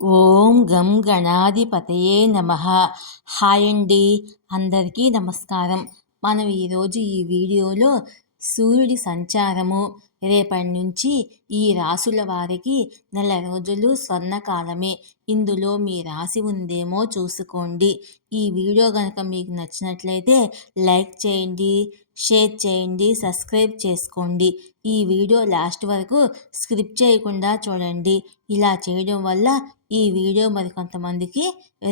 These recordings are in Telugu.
ఓం గం గణాధిపతయే నమః. హాయ్ అండి, అందరికీ నమస్కారం. మనం ఈరోజు ఈ వీడియోలో సూర్యుడి సంచారము రేపటి నుంచి ఈ రాసుల వారికి నెల రోజులు స్వర్ణకాలమే. ఇందులో మీ రాశి ఉందేమో చూసుకోండి. ఈ వీడియో కనుక మీకు నచ్చినట్లయితే లైక్ చేయండి, షేర్ చేయండి, సబ్స్క్రైబ్ చేసుకోండి. ఈ వీడియో లాస్ట్ వరకు స్కిప్ చేయకుండా చూడండి. ఇలా చేయడం వల్ల ఈ వీడియో మరికొంతమందికి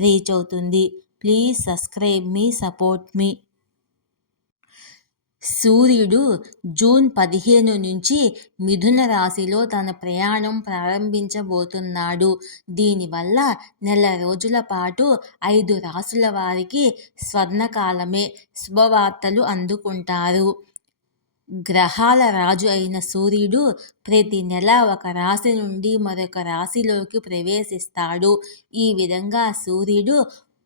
రీచ్ అవుతుంది. ప్లీజ్ సబ్స్క్రైబ్ మీ, సపోర్ట్ మీ. సూర్యుడు జూన్ 15 నుంచి మిథున రాశిలో తన ప్రయాణం ప్రారంభించబోతున్నాడు. దీనివల్ల నెల రోజుల పాటు 5 రాశుల వారికి స్వర్ణకాలమే. శుభవార్తలు అందుకుంటారు. గ్రహాల రాజు అయిన సూర్యుడు ప్రతి నెల ఒక రాశి నుండి మరొక రాశిలోకి ప్రవేశిస్తాడు. ఈ విధంగా సూర్యుడు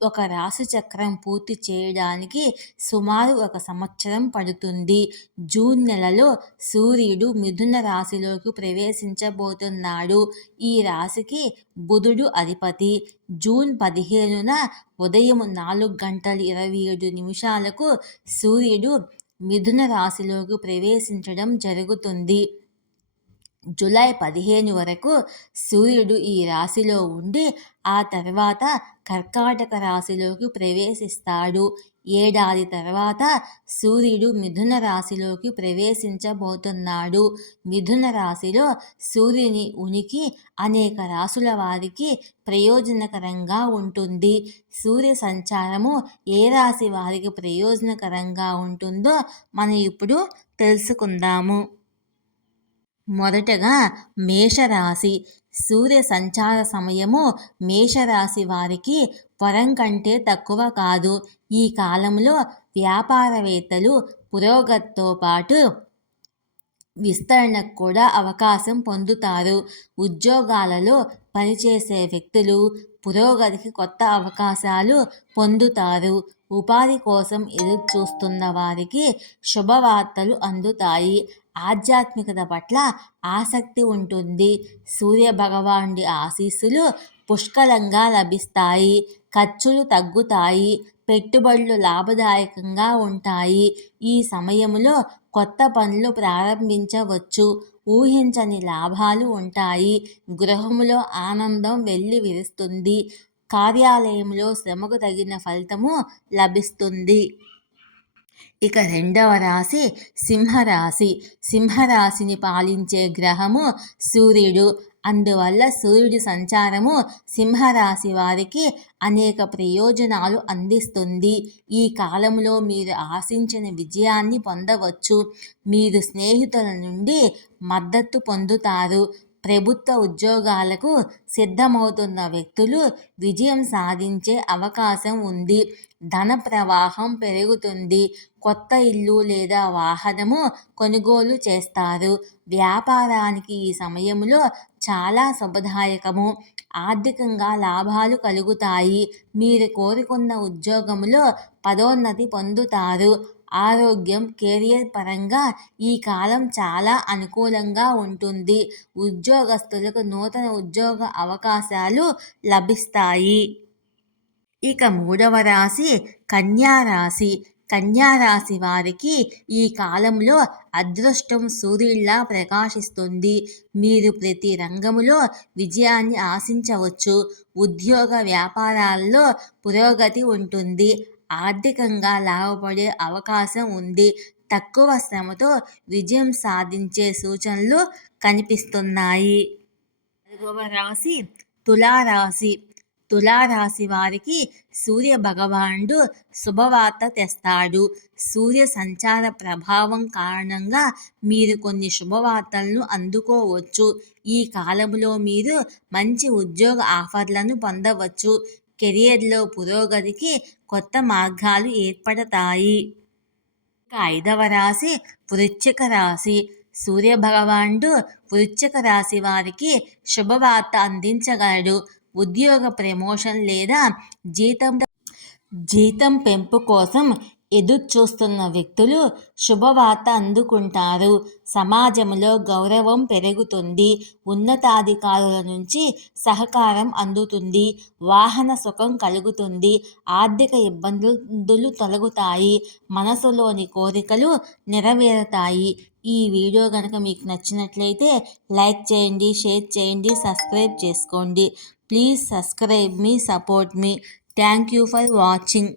ఒక రాశి చక్రం పూర్తి చేయడానికి సుమారు 1 సంవత్సరం పడుతుంది. జూన్ నెలలో సూర్యుడు మిథున రాశిలోకి ప్రవేశించబోతున్నాడు. ఈ రాశికి బుధుడు అధిపతి. జూన్ 15న ఉదయం 4:27 సూర్యుడు మిథున రాశిలోకి ప్రవేశించడం జరుగుతుంది. జూలై 15 వరకు సూర్యుడు ఈ రాశిలో ఉండి ఆ తర్వాత కర్కాటక రాశిలోకి ప్రవేశిస్తాడు. ఏడాది తర్వాత సూర్యుడు మిథున రాశిలోకి ప్రవేశించబోతున్నాడు. మిథున రాశిలో సూర్యుని ఉనికి అనేక రాశుల వారికి ప్రయోజనకరంగా ఉంటుంది. సూర్య సంచారము ఏ రాశి వారికి ప్రయోజనకరంగా ఉంటుందో మనం ఇప్పుడు తెలుసుకుందాము. మొదటగా మేషరాశి. సూర్య సంచార సమయము మేషరాశి వారికి వరం కంటే తక్కువ కాదు. ఈ కాలంలో వ్యాపారవేత్తలు పురోగతితో పాటు విస్తరణకు కూడా అవకాశం పొందుతారు. ఉద్యోగాలలో పనిచేసే వ్యక్తులు పురోగతికి కొత్త అవకాశాలు పొందుతారు. ఉపాధి కోసం ఎదురు చూస్తున్న వారికి శుభవార్తలు అందుతాయి. ఆధ్యాత్మికత పట్ల ఆసక్తి ఉంటుంది. సూర్య భగవానుడి ఆశీస్సులు పుష్కలంగా లభిస్తాయి. ఖర్చులు తగ్గుతాయి. పెట్టుబడులు లాభదాయకంగా ఉంటాయి. ఈ సమయంలో కొత్త పనులు ప్రారంభించవచ్చు. ఊహించని లాభాలు ఉంటాయి. గృహంలో ఆనందం వెల్లివిరుస్తుంది. కార్యాలయంలో శ్రమకు తగిన ఫలితము లభిస్తుంది. ఇక రెండవ రాశి సింహరాశి. సింహరాశిని పాలించే గ్రహము సూర్యుడు. అందువల్ల సూర్యుడి సంచారము సింహరాశి వారికి అనేక ప్రయోజనాలు అందిస్తుంది. ఈ కాలంలో మీరు ఆశించిన విజయాన్ని పొందవచ్చు. మీరు స్నేహితుల నుండి మద్దతు పొందుతారు. ప్రభుత్వ ఉద్యోగాలకు సిద్ధమవుతున్న వ్యక్తులు విజయం సాధించే అవకాశం ఉంది. ధన ప్రవాహం పెరుగుతుంది. కొత్త ఇల్లు లేదా వాహనము కొనుగోలు చేస్తారు. వ్యాపారానికి ఈ సమయంలో చాలా శుభదాయకము. ఆర్థికంగా లాభాలు కలుగుతాయి. మీరు కోరుకున్న ఉద్యోగంలో పదోన్నతి పొందుతారు. ఆరోగ్యం, కెరియర్ పరంగా ఈ కాలం చాలా అనుకూలంగా ఉంటుంది. ఉద్యోగస్తులకు నూతన ఉద్యోగ అవకాశాలు లభిస్తాయి. ఇక మూడవ రాశి కన్యారాశి. కన్యారాశి వారికి ఈ కాలంలో అదృష్టం సూర్యుడిలా ప్రకాశిస్తుంది. మీరు ప్రతి రంగంలో విజయాన్ని ఆశించవచ్చు. ఉద్యోగ వ్యాపారాల్లో పురోగతి ఉంటుంది. ఆర్థికంగా లాభపడే అవకాశం ఉంది. తక్కువ శ్రమతో విజయం సాధించే సూచనలు కనిపిస్తున్నాయి. 4వ రాశి తులారాశి. తులారాశి వారికి సూర్య భగవానుడు శుభవార్త తెస్తాడు. సూర్య సంచార ప్రభావం కారణంగా మీరు కొన్ని శుభవార్తలను అందుకోవచ్చు. ఈ కాలంలో మీరు మంచి ఉద్యోగ ఆఫర్లను పొందవచ్చు. కెరియర్లో పురోగతికి కొత్త మార్గాలు ఏర్పడతాయి. 5వ రాశి వృశ్చిక రాశి. సూర్య భగవానుడు వృశ్చిక రాశి వారికి శుభవార్త అందించగలడు. ఉద్యోగ ప్రమోషన్ లేదా జీతం పెంపు కోసం ఎదురుచూస్తున్న వ్యక్తులు శుభవార్త అందుకుంటారు. సమాజంలో గౌరవం పెరుగుతుంది. ఉన్నతాధికారుల నుంచి సహకారం అందుతుంది. వాహన సుఖం కలుగుతుంది. ఆర్థిక ఇబ్బందులు తొలగుతాయి. మనసులోని కోరికలు నెరవేరుతాయి. ఈ వీడియో కనుక మీకు నచ్చినట్లయితే లైక్ చేయండి, షేర్ చేయండి, సబ్స్క్రైబ్ చేసుకోండి. Please subscribe me, support me. Thank you for watching.